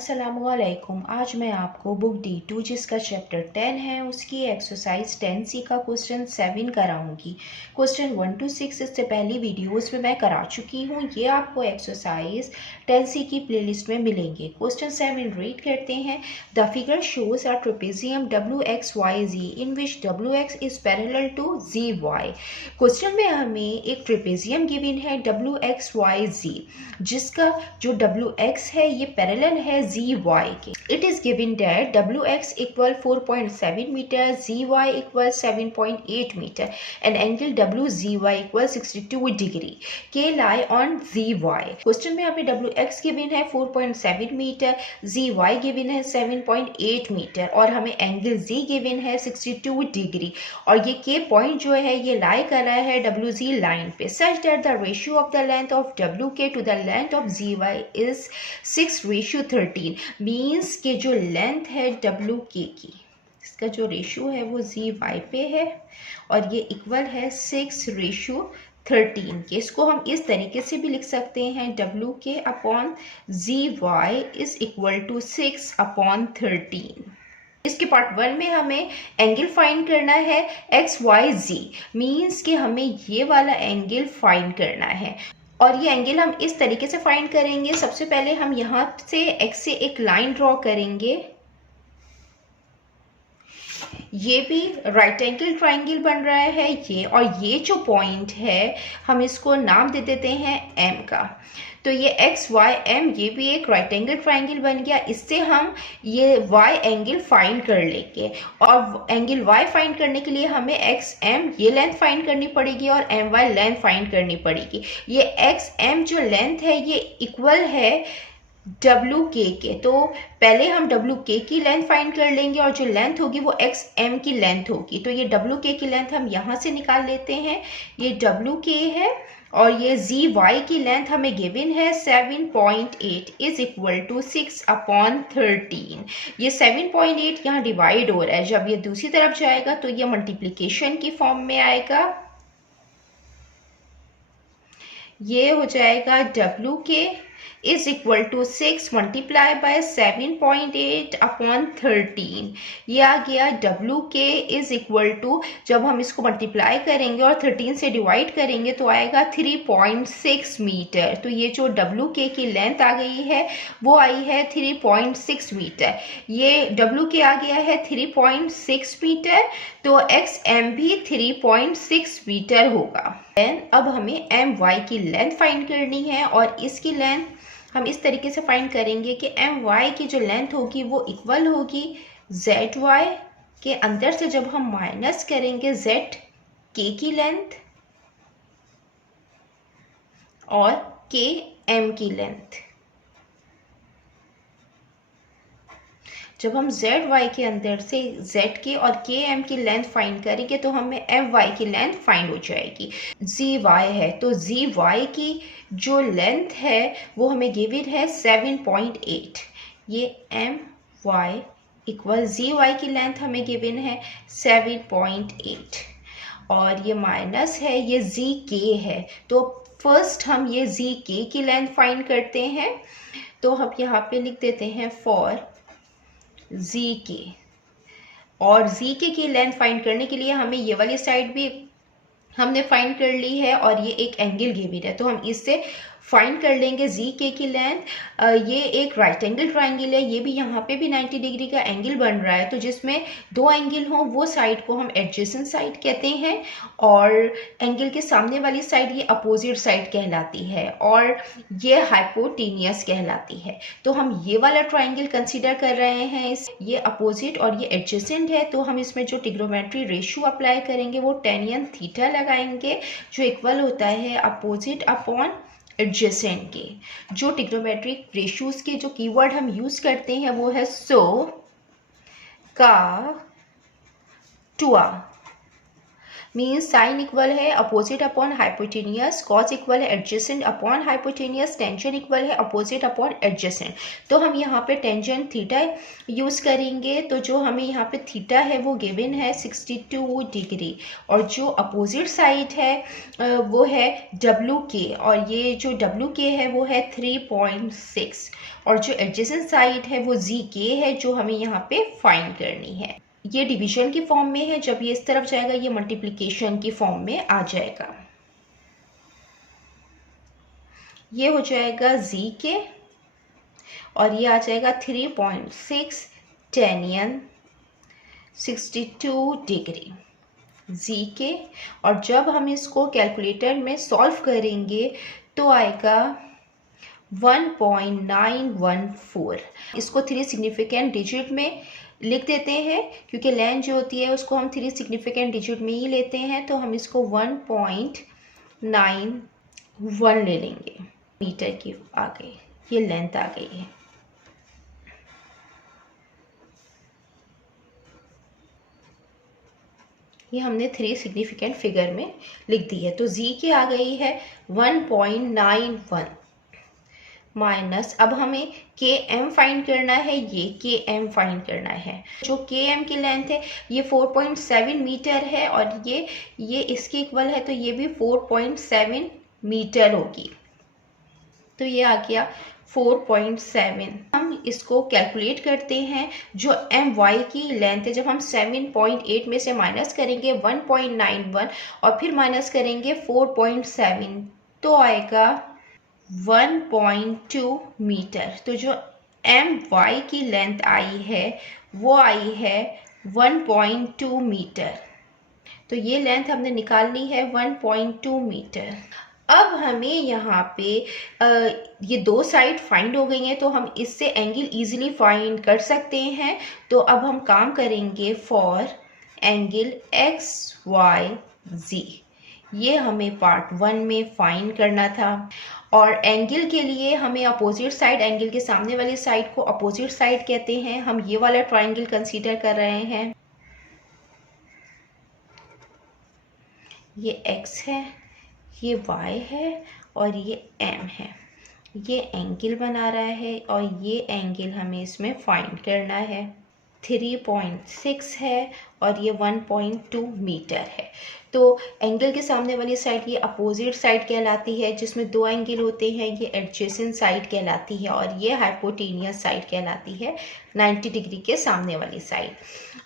अस्सलामुअलैकुम। आज मैं आपको बुक D2 जिसका चैप्टर 10 है उसकी एक्सरसाइज 10C का क्वेश्चन 7 कराऊंगी। क्वेश्चन 1 to 6 इससे पहली वीडियोस में मैं करा चुकी हूँ। ये आपको एक्सरसाइज 10C की प्लेलिस्ट में मिलेंगे। क्वेश्चन 7 रीड करते हैं। The figure shows a trapezium WXYZ in which WX is parallel to ZY। Question में हमें एक ट्रेपेजियम गिवन है WXYZ जिसका जो WX है ये पैरेलल है ZY के। It is given that WX equal 4.7 metre, ZY equal 7.8 metre and angle WZY equal 62 degree K lie on ZY। Question में हमें WX गिवन है 4.7 मीटर, ZY गिवन है 7.8 मीटर और हमें एंगल Z गिवन है 62 degree और ये के पॉइंट जो है ये लाई कर रहा है WZ लाइन पे। Such that the ratio of the length of WK to the length of ZY is 6:13। Means के जो लेंथ है WK की इसका जो रेशियो है वो ZY पे है और ये इक्वल है 6:13 के। इसको हम इस तरीके से भी लिख सकते हैं WK upon ZY is equal to 6/13। इसके पार्ट 1 में हमें एंगल फाइंड करना है XYZ। मीन्स कि हमें ये वाला एंगल फाइंड करना है और ये एंगल हम इस तरीके से फाइंड करेंगे। सबसे पहले हम यहाँ से X से एक लाइन ड्रॉ करेंगे। ये भी राइट एंगल ट्राइंगल बन रहा है ये, और ये जो पॉइंट है हम इसको नाम दे देते हैं M का। तो ये XYM ये भी एक राइट एंगल ट्राइंगल बन गया। इससे हम ये Y एंगल फाइंड कर लेंगे और एंगल Y फाइंड करने के लिए हमें XM ये लेंथ फाइंड करनी पड़ेगी और MY लेंथ फाइंड करनी पड़ेगी। ये XM जो लेंथ है ये इक्वल है WK के। तो पहले हम WK की लेंथ फाइंड कर लेंगे और जो लेंथ होगी वो XM की लेंथ होगी। तो ये WK की लेंथ हम यहाँ से निकाल लेते हैं। ये WK है और ये ZY की लेंथ हमें गिवन है 7.8 इज इक्वल टू 6/13। ये 7.8 यहाँ डिवाइड हो रहा है। जब ये दूसरी तरफ जाएगा तो ये मल्टीप्लिकेशन की फॉर्म में आएगा। ये हो जाएगा WK is equal to 6 multiply by 7.8/13। ये आ गया WK is equal to, जब हम इसको मल्टीप्लाई करेंगे और 13 से डिवाइड करेंगे तो आएगा 3.6 मीटर। तो ये जो WK की लेंथ आ गई है वो आई है 3.6 मीटर। ये WK आ गया है 3.6 मीटर, तो XM भी 3.6 मीटर होगा। अब हमें MY की लेंथ फाइंड करनी है और इसकी लेंथ हम इस तरीके से फाइंड करेंगे कि MY की जो लेंथ होगी वो इक्वल होगी ZY के अंदर से जब हम माइनस करेंगे ZK की लेंथ और KM की लेंथ। जब हम ZY के अंदर से ZK और KM की लेंथ फाइंड करेंगे तो हमें MY की लेंथ फाइंड हो जाएगी। ZY है तो ZY की जो लेंथ है वो हमें गिवन है 7.8। ये MY इक्वल ZY की लेंथ हमें गिवन है 7.8 और ये माइनस है ये ZK है। तो फर्स्ट हम ये ZK की लेंथ फाइंड करते हैं। तो हम यहाँ पे लिख देते हैं फॉर ZK और ZK की लेंथ फाइंड करने के लिए हमें ये वाली साइड भी हमने फाइंड कर ली है और ये एक एंगल गिवन है तो हम इससे फाइंड कर लेंगे ZK की लेंथ। ये एक राइट एंगल ट्राइंगल है, ये भी यहाँ पे भी 90 डिग्री का एंगल बन रहा है। तो जिसमें दो एंगल हों वो साइड को हम एडजेसेंट साइड कहते हैं और एंगल के सामने वाली साइड ये अपोजिट साइड कहलाती है और ये हाइपोटेनियस कहलाती है। तो हम ये वाला ट्राइंगल कंसिडर कर रहे हैं। ये अपोजिट और ये एडजेसेंट है तो हम इसमें जो ट्रिग्नोमेट्री रेशियो अप्लाई करेंगे वो tan थीटा लगाएंगे जो इक्वल होता है अपोजिट अपॉन एडजेसेंट के। जो ट्रिग्नोमेट्रिक रेशियोज के जो कीवर्ड हम यूज करते हैं वो है soh, cah, toa. Means sine equal है opposite upon hypotenuse, cos equal है adjacent upon hypotenuse, tangent equal है अपोजिट अपॉन एडजेसेंट। तो हम यहाँ पे टेंजेंट थीटा यूज़ करेंगे। तो जो हमें यहाँ पे थीटा है वो गिवन है 62 डिग्री, और जो अपोजिट साइड है वो है डब्ल्यू के, और ये जो डब्ल्यू के है वो है 3.6, और जो एडजेसेंट साइड है वो जी के है, जो हमें यहाँ पे फाइंड करनी है। ये डिवीजन की फॉर्म में है, जब ये इस तरफ जाएगा ये मल्टीप्लिकेशन की फॉर्म में आ जाएगा। ये हो जाएगा जी के, और ये आ जाएगा 3.6 टेनियन 62 डिग्री जी के। और जब हम इसको कैलकुलेटर में सॉल्व करेंगे तो आएगा 1.914। इसको 3 सिग्निफिकेंट डिजिट में लिख देते हैं, क्योंकि लेंथ जो होती है उसको हम 3 सिग्निफिकेंट डिजिट में ही लेते हैं। तो हम इसको 1.91 ले लेंगे। मीटर की आ गई, ये लेंथ आ गई है। ये हमने 3 सिग्निफिकेंट फिगर में लिख दी है। तो जी की आ गई है 1.91 माइनस, अब हमें के एम फाइंड करना है, ये के एम फाइंड करना है। जो के एम की लेंथ है ये 4.7 मीटर है, और ये इसके इक्वल है, तो ये भी 4.7 मीटर होगी। तो ये आ गया 4.7। हम इसको कैलकुलेट करते हैं। जो एम वाई की लेंथ है, जब हम 7.8 में से माइनस करेंगे 1.91 और फिर माइनस करेंगे 4.7, तो आएगा 1.2 मीटर। तो जो एम वाई की लेंथ आई है वो आई है 1.2 मीटर। तो ये लेंथ हमने निकालनी है 1.2 मीटर। अब हमें यहाँ पे ये दो साइड फाइंड हो गई हैं, तो हम इससे एंगल इजीली फाइंड कर सकते हैं। तो अब हम काम करेंगे फॉर एंगल एक्स वाई जी। ये हमें पार्ट 1 में फाइंड करना था। और एंगल के लिए हमें अपोजिट साइड, एंगल के सामने वाली साइड को अपोजिट साइड कहते हैं। हम ये वाला ट्राइंगल कंसीडर कर रहे हैं। ये x है, ये y है, और ये m है। ये एंगल बना रहा है, और ये एंगल हमें इसमें फाइंड करना है। 3.6 है, और ये 1.2 मीटर है। तो एंगल के सामने वाली साइड ये अपोजिट साइड कहलाती है, जिसमें दो एंगल होते हैं। ये एडजेसेंट साइड कहलाती है, और ये हाइपोटेनियस साइड कहलाती है, 90 डिग्री के सामने वाली साइड।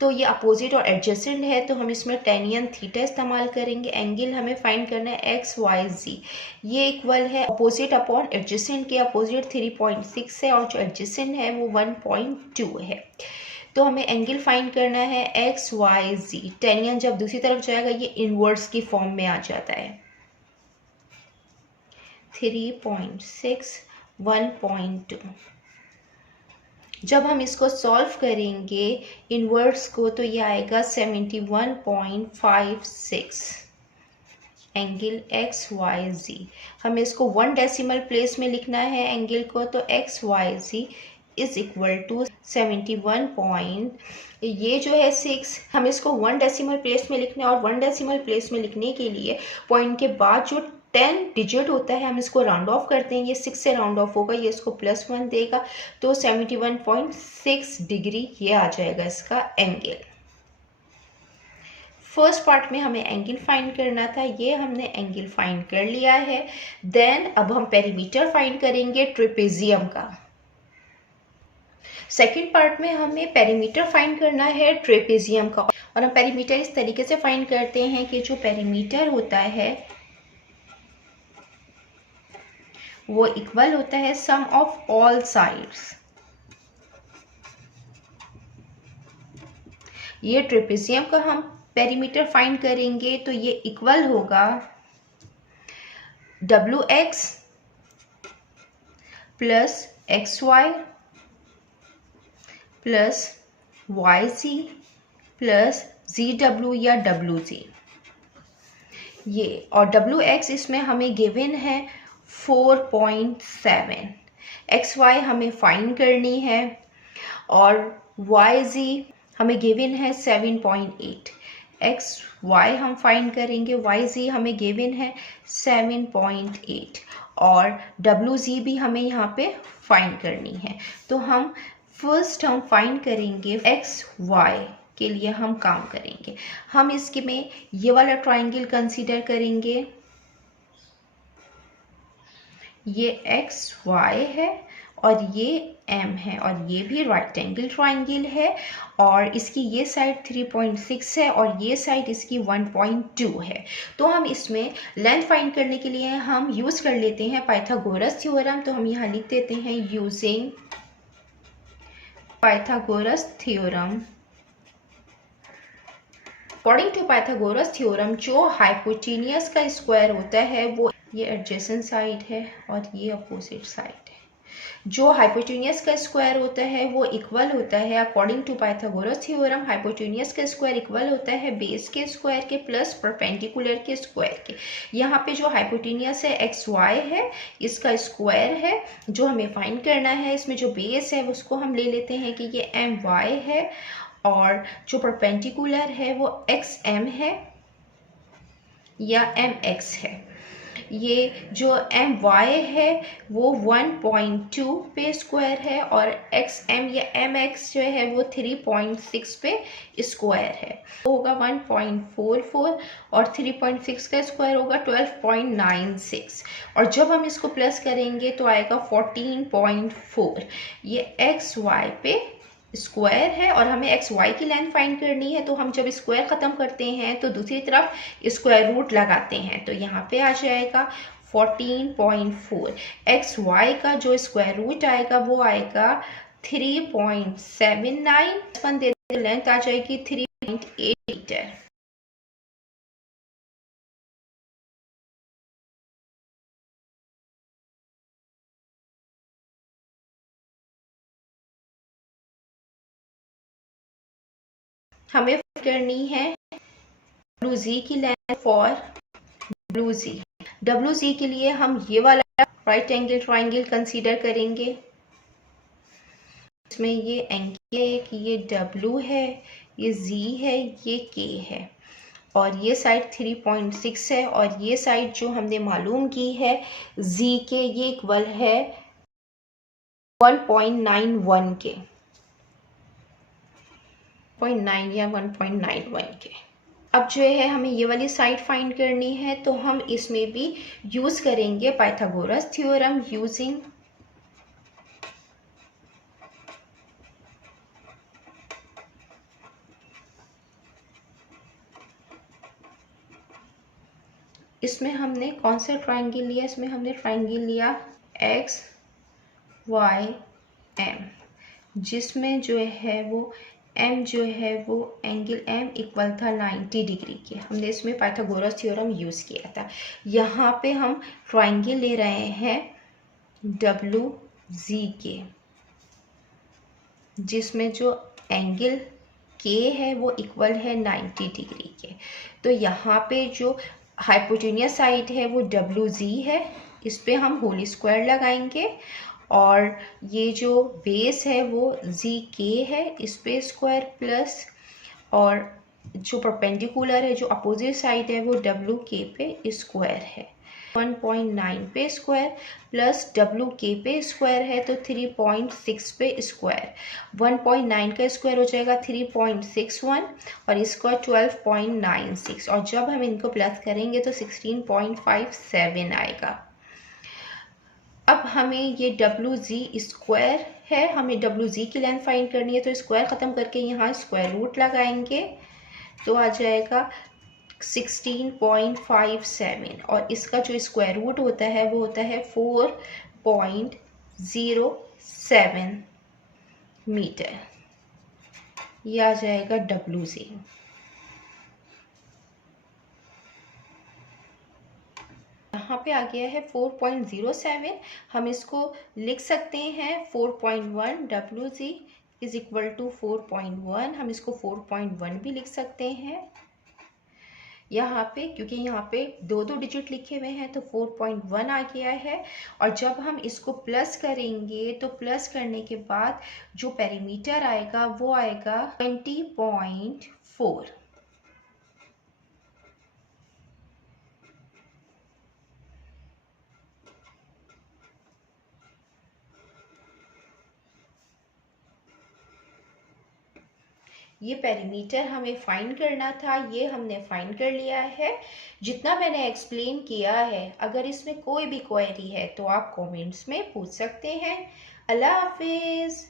तो ये अपोजिट और एडजेसेंट है, तो हम इसमें टेनियन थीटा इस्तेमाल करेंगे। एंगल हमें फाइंड करना है एक्स वाई जी। ये इक्वल है अपोजिट अपॉन एडजेसेंट के। अपोजिट 3.6 है, और जो एडजेसेंट है वो 1.2 है। तो हमें एंगल फाइंड करना है एक्स वाई जी। टेनियन जब दूसरी तरफ जाएगा ये इनवर्स की फॉर्म में आ जाता है। 3.6 1.2। जब हम इसको सॉल्व करेंगे इनवर्स को, तो ये आएगा 71.56 एंगल एक्स वाई जी। हमें इसको 1 डेसिमल प्लेस में लिखना है एंगल को। तो x y z is equal to 71 ये जो है 6, हम इसको 1 डेसिमल प्लेस में लिखना है। और 1 डेसिमल प्लेस में लिखने के लिए पॉइंट के बाद जो 10 डिजिट होता है हम इसको राउंड ऑफ करते हैं। ये 6 से राउंड ऑफ होगा, ये इसको +1 देगा। तो 71.6 डिग्री ये आ जाएगा इसका एंगल। फर्स्ट पार्ट में हमें एंगल फाइंड करना था, ये हमने एंगल फाइंड कर लिया है। देन अब हम पेरीमीटर फाइंड करेंगे ट्रेपेजियम का। सेकेंड पार्ट में हमें पेरीमीटर फाइंड करना है ट्रेपेजियम का। और हम पेरीमीटर इस तरीके से फाइंड करते हैं कि जो पेरीमीटर होता है वो इक्वल होता है सम ऑफ ऑल साइड्स। ये ट्रेपेजियम का हम पेरीमीटर फाइंड करेंगे, तो ये इक्वल होगा WX plus XY plus YZ plus ZW या WZ। ये और WX इसमें हमें गिवन है 4.7। XY हमें फाइंड करनी है, और YZ हमें गिवन है 7.8। एक्स वाई हम फाइंड करेंगे। वाई जी हमें गिवन है 7.8 और डब्ल्यू जी भी हमें यहाँ पे फाइंड करनी है। तो हम फर्स्ट हम फाइंड करेंगे एक्स वाई के लिए हम काम करेंगे। हम इसके में ये वाला ट्राइंगल कंसीडर करेंगे, ये एक्स वाई है और ये एम है और ये भी राइट एंगल ट्राइंगल है और इसकी ये साइड 3.6 है और ये साइड इसकी 1.2 है। तो हम इसमें लेंथ फाइंड करने के लिए हम यूज़ कर लेते हैं पाइथागोरस थ्योरम। तो हम यहाँ लिख देते हैं using Pythagoras theorem. According to Pythagoras theorem जो हाइपोटेनियस का स्क्वायर होता है वो ये एडजेसेंट साइड है और ये अपोजिट साइड है। जो हाइपोटेनियस का स्क्वायर होता है वो इक्वल होता है according to Pythagoras theorem. Hypotenuse का स्क्वायर इक्वल होता है बेस के स्क्वायर के प्लस परपेंडिकुलर के स्क्वायर के। यहाँ पे जो हाइपोटेनियस है एक्स वाई है, इसका स्क्वायर है जो हमें फाइंड करना है। इसमें जो बेस है उसको हम ले लेते हैं कि ये एम वाई है और जो परपेंडिकुलर है वो एक्स एम है या एम एक्स है। ये जो एम वाई है वो 1.2 पे स्क्वायर है और एक्स एम या एम एक्स जो है वो 3.6 पे स्क्वायर है। तो होगा 1.44 और 3.6 का स्क्वायर होगा 12.96 और जब हम इसको प्लस करेंगे तो आएगा 14.4। ये एक्स वाई पे स्क्वायर है और हमें एक्स वाई की लेंथ फाइंड करनी है। तो हम जब स्क्वायर ख़त्म करते हैं तो दूसरी तरफ स्क्वायर रूट लगाते हैं। तो यहाँ पे आ जाएगा 14.4। एक्स वाई का जो स्क्वायर रूट आएगा वो आएगा 3.79। लेंथ आ जाएगी 3.8 मीटर। हमें करनी है डब्ल्यू जी की length for W G. W G के लिए हम ये वाला राइट एंगल ट्राइंगल कंसीडर करेंगे। इसमें ये एंगल है कि ये डब्ल्यू है, ये जी है, ये के है और ये साइड 3.6 है और ये साइड जो हमने मालूम की है जी के ये इक्वल है 1.91 के 0.9 या 1.91 के। अब जो है हमें ये वाली साइड फाइंड करनी है तो हम इसमें भी यूज़ करेंगे पाइथागोरस थ्योरम यूजिंग इसमें हमने कौन सा ट्राइंगल लिया, इसमें हमने ट्राइंगल लिया एक्स वाई एम जिसमें जो है वो एम जो है वो एंगल एम इक्वल था 90 डिग्री के। हमने इसमें पाइथागोरस थ्योरम यूज़ किया था। यहाँ पे हम ट्राइंगल ले रहे हैं डब्ल्यू जी के जिसमें जो एंगल के है वो इक्वल है 90 डिग्री के। तो यहाँ पे जो हाइपोटेनियस साइड है वो डब्ल्यू जी है, इस पे हम होल स्क्वायर लगाएंगे और ये जो बेस है वो जी के है, इस पे स्क्वायर प्लस और जो परपेंडिकुलर है जो अपोजिट साइड है वो डब्ल्यू के पे स्क्वायर है। 1.9 पे स्क्वायर प्लस डब्ल्यू के पे स्क्वायर है तो 3.6 पे स्क्वायर। 1.9 का स्क्वायर हो जाएगा 3.61 और इसका 12.96 और जब हम इनको प्लस करेंगे तो 16.57 आएगा। अब हमें ये डब्ल्यू जी स्क्वायर है, हमें डब्ल्यू जी की लेंथ फाइंड करनी है तो स्क्वायर ख़त्म करके यहाँ स्क्वायर रूट लगाएंगे तो आ जाएगा 16.57 और इसका जो स्क्वायर रूट होता है वो होता है 4.07 मीटर। यह आ जाएगा डब्ल्यू जी। यहाँ पे आ गया है 4.07। हम इसको लिख सकते हैं 4.1 W Z is equal to 4.1। हम इसको 4.1 भी लिख सकते हैं यहाँ पे, क्योंकि यहाँ पे दो डिजिट लिखे हुए हैं तो 4.1 आ गया है। और जब हम इसको प्लस करेंगे तो प्लस करने के बाद जो पेरीमीटर आएगा वो आएगा 20.4। ये पेरीमीटर हमें फाइंड करना था, ये हमने फाइंड कर लिया है। जितना मैंने एक्सप्लेन किया है, अगर इसमें कोई भी क्वेरी है तो आप कमेंट्स में पूछ सकते हैं। अल्लाह हाफिज़।